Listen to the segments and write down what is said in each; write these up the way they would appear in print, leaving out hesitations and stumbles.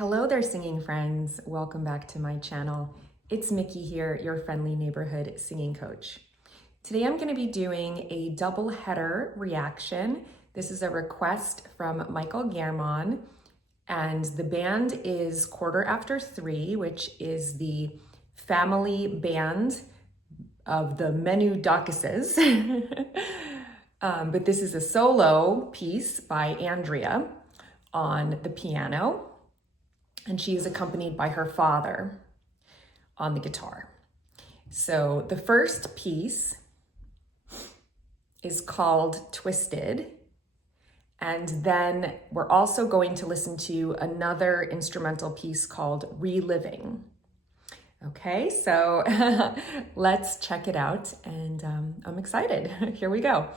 Hello there, singing friends. Welcome back to my channel. It's Mickey here, your friendly neighborhood singing coach. Today I'm going to be doing a double header reaction. This is a request from Michael Germon, and the band is 3:15, which is the family band of the Menu Daucuses. But this is a solo piece by Andrea on the piano, and she is accompanied by her father on the guitar. So the first piece is called Twisted, and then we're also going to listen to another instrumental piece called Reliving. Okay, so let's check it out, and I'm excited. Here we go.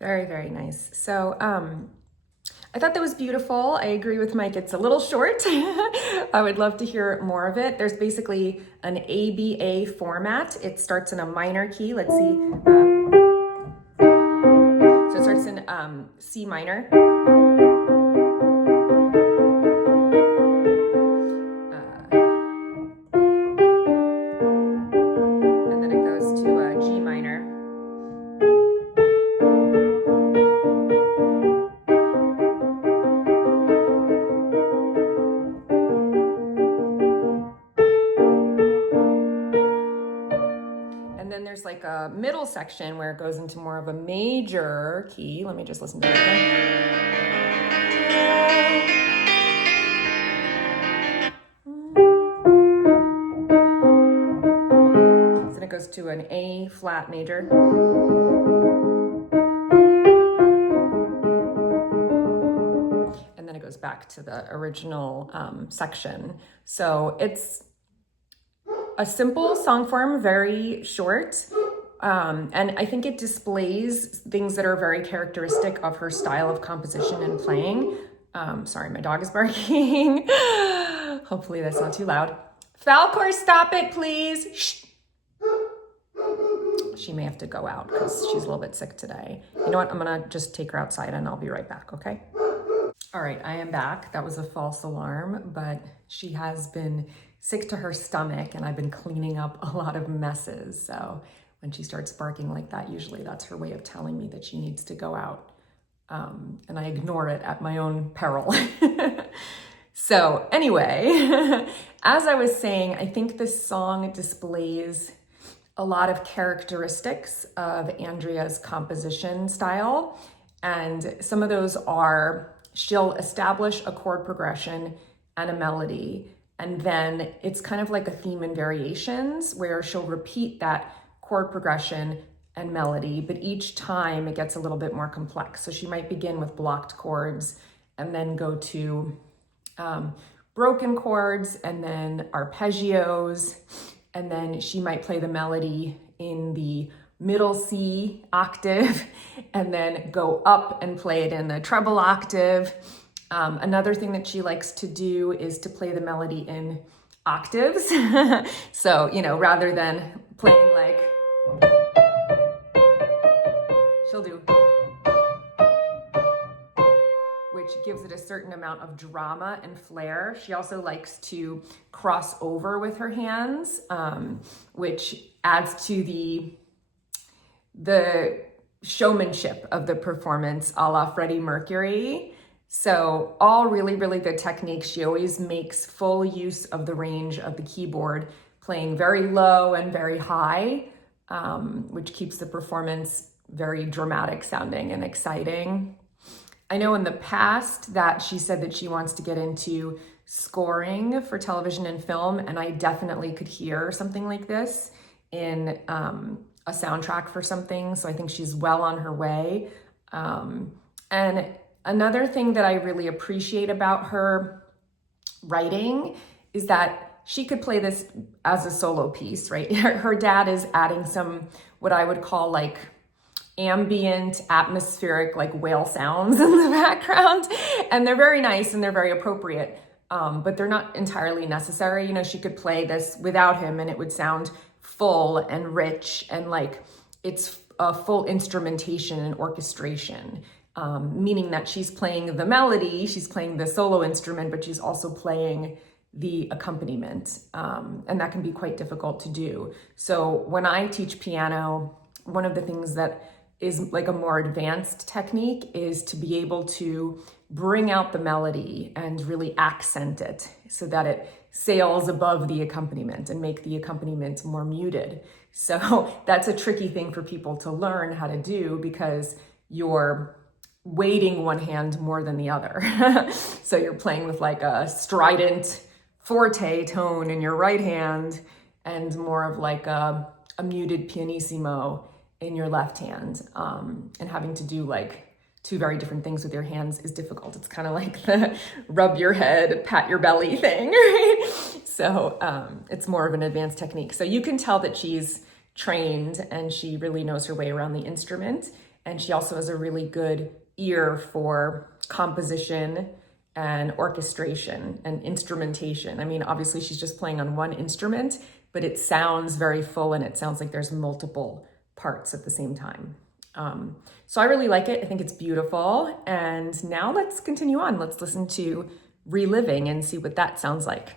Very, very nice. So I thought that was beautiful. I agree with Mike. It's a little short. I would love to hear more of it. There's basically an ABA format. It starts in a minor key. Let's see. So it starts in C minor. And then it goes to G minor. And then there's like a middle section where it goes into more of a major key. Let me just listen to it again. So then it goes to an A flat major. And then it goes back to the original section. So it's a simple song form, very short, and I think it displays things that are very characteristic of her style of composition and playing. Sorry, my dog is barking. Hopefully that's not too loud. Falcor, stop it, please. Shh. She may have to go out because she's a little bit sick today. You know what? I'm gonna just take her outside and I'll be right back, okay? All right, I am back. That was a false alarm, but she has been sick to her stomach and I've been cleaning up a lot of messes. So when she starts barking like that, usually that's her way of telling me that she needs to go out. And I ignore it at my own peril. So anyway, as I was saying, I think this song displays a lot of characteristics of Andrea's composition style. And some of those are, she'll establish a chord progression and a melody, and then it's kind of like a theme and variations where she'll repeat that chord progression and melody, but each time it gets a little bit more complex. So she might begin with blocked chords and then go to broken chords and then arpeggios, and then she might play the melody in the middle C octave and then go up and play it in the treble octave. Another thing that she likes to do is to play the melody in octaves. So, rather than playing like, she'll do, which gives it a certain amount of drama and flair. She also likes to cross over with her hands, which adds to the showmanship of the performance, a la Freddie Mercury. So all really, really good techniques. She always makes full use of the range of the keyboard, playing very low and very high, which keeps the performance very dramatic sounding and exciting. I know in the past that she said that she wants to get into scoring for television and film, and I definitely could hear something like this in a soundtrack for something. So I think she's well on her way. And another thing that I really appreciate about her writing is that she could play this as a solo piece, right? Her dad is adding some, what I would call like ambient, atmospheric, like whale sounds in the background. And they're very nice and they're very appropriate, but they're not entirely necessary. She could play this without him and it would sound full and rich and like it's a full instrumentation and orchestration. Meaning that she's playing the melody, she's playing the solo instrument, but she's also playing the accompaniment. And that can be quite difficult to do. So when I teach piano, one of the things that is like a more advanced technique is to be able to bring out the melody and really accent it so that it sails above the accompaniment and make the accompaniment more muted. So that's a tricky thing for people to learn how to do because you're weighting one hand more than the other. So you're playing with like a strident forte tone in your right hand and more of like a muted pianissimo in your left hand. And having to do like two very different things with your hands is difficult. It's kind of like the rub your head, pat your belly thing, right? So it's more of an advanced technique. So you can tell that she's trained and she really knows her way around the instrument. And she also has a really good ear for composition and orchestration and instrumentation. I mean, obviously she's just playing on one instrument, but it sounds very full and it sounds like there's multiple parts at the same time. So I really like it. I think it's beautiful. And now let's continue on. Let's listen to Reliving and see what that sounds like.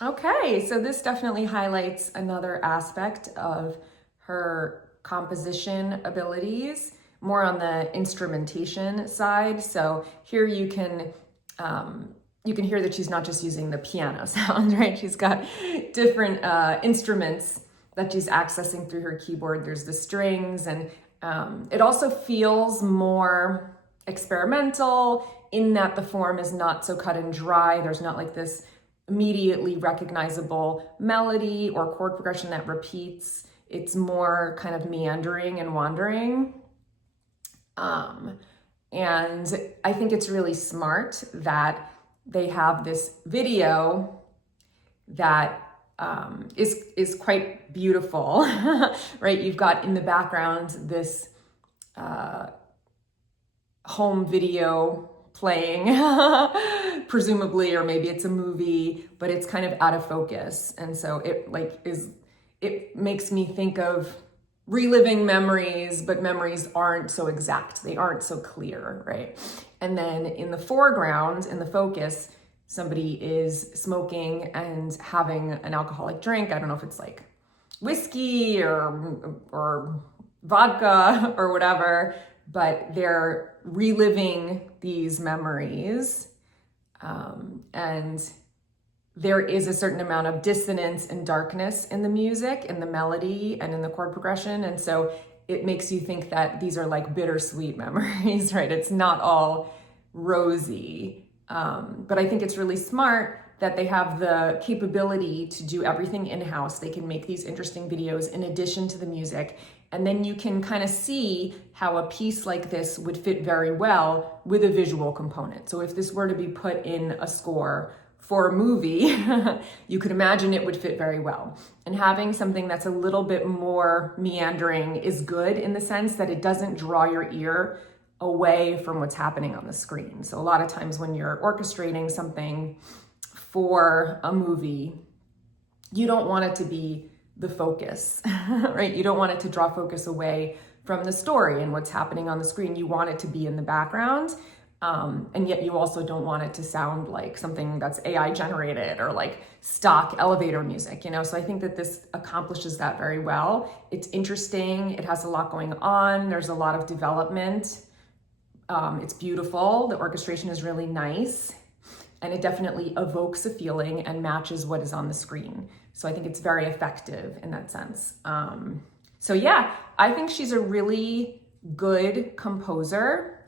Okay, so this definitely highlights another aspect of her composition abilities, more on the instrumentation side. So here you can hear that she's not just using the piano sound, right? She's got different instruments that she's accessing through her keyboard. There's the strings, and it also feels more experimental in that the form is not so cut and dry. There's not like this immediately recognizable melody or chord progression that repeats. It's more kind of meandering and wandering. And I think it's really smart that they have this video that is quite beautiful, right? You've got in the background this home video playing, presumably, or maybe it's a movie, but it's kind of out of focus. And so it makes me think of reliving memories, but memories aren't so exact. They aren't so clear, right? And then in the foreground, in the focus, somebody is smoking and having an alcoholic drink. I don't know if it's like whiskey or vodka or whatever, but they're reliving these memories. And there is a certain amount of dissonance and darkness in the music, in the melody, and in the chord progression. And so it makes you think that these are like bittersweet memories, right? It's not all rosy. But I think it's really smart that they have the capability to do everything in-house. They can make these interesting videos in addition to the music. And then you can kind of see how a piece like this would fit very well with a visual component. So if this were to be put in a score for a movie, you could imagine it would fit very well. And having something that's a little bit more meandering is good in the sense that it doesn't draw your ear away from what's happening on the screen. So a lot of times when you're orchestrating something for a movie, you don't want it to be the focus, right? You don't want it to draw focus away from the story and what's happening on the screen. You want it to be in the background. And yet you also don't want it to sound like something that's AI generated or like stock elevator music, you know? So I think that this accomplishes that very well. It's interesting. It has a lot going on. There's a lot of development. It's beautiful. The orchestration is really nice. And it definitely evokes a feeling and matches what is on the screen. So I think it's very effective in that sense. So yeah, I think she's a really good composer,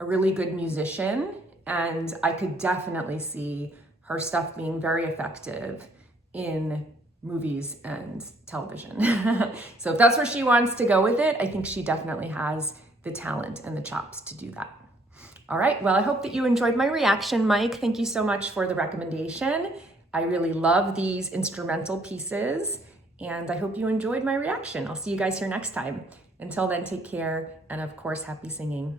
a really good musician, and I could definitely see her stuff being very effective in movies and television. So if that's where she wants to go with it, I think she definitely has the talent and the chops to do that. All right, well, I hope that you enjoyed my reaction, Mike. Thank you so much for the recommendation. I really love these instrumental pieces, and I hope you enjoyed my reaction. I'll see you guys here next time. Until then, take care, and of course, happy singing.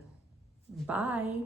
Bye.